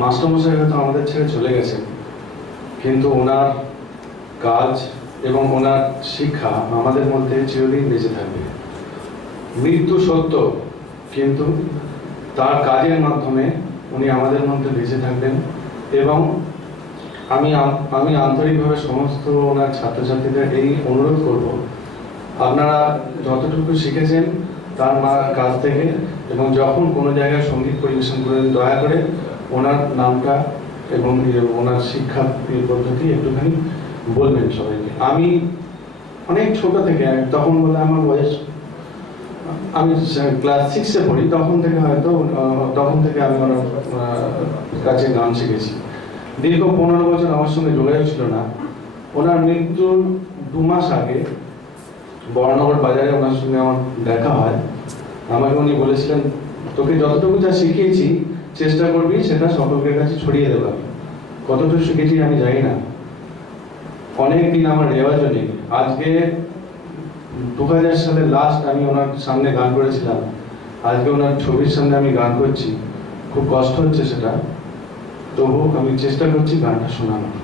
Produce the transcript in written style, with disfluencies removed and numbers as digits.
মাস্টারমশাই হয়তো আমাদের ছেড়ে চলে গেছেন, কিন্তু ওনার কাজ এবং ওনার শিক্ষা আমাদের মধ্যে চিরদিন বেঁচে থাকবে। মৃত্যু সত্য, কিন্তু তার কাজের মাধ্যমে উনি আমাদের মধ্যে বেঁচে থাকবেন। এবং আমি আন্তরিকভাবে সমস্ত ওনার ছাত্রছাত্রীদের এই অনুরোধ করব, আপনারা যতটুকু শিখেছেন তার কাছ থেকে, এবং যখন কোনো জায়গায় সঙ্গীত পরিবেশন করেন দয়া করে ওনার নামটা এবং ওনার শিক্ষা পদ্ধতি একটুখানি বলবেন সবাইকে। আমি অনেক ছোট থেকে, তখন বলে আমার বয়স, আমি ক্লাস 6-এ পড়ি, তখন থেকে আমি ওনার কাছে গান শিখেছি। দীর্ঘ 15 বছর আমার সঙ্গে যোগাযোগ ছিল না। ওনার মৃত্যুর 2 মাস আগে বড়নগর বাজারে ওনার সঙ্গে আমার দেখা হয়। আমাকে উনি বলেছিলেন, তোকে যতটুকু যা শিখিয়েছি চেষ্টা করবি সেটা সকলের কাছে ছড়িয়ে দেবার। কতটুকু শিখেছি আমি জানি না, অনেকদিন আমার রেওয়াজও নেই। আজকে 2000 সালে লাস্ট আমি ওনার সামনে গান করেছিলাম, আজকে ওনার ছবির সামনে আমি গান করছি। খুব কষ্ট হচ্ছে সেটা, তবু আমি চেষ্টা করছি গানটা শোনানোর।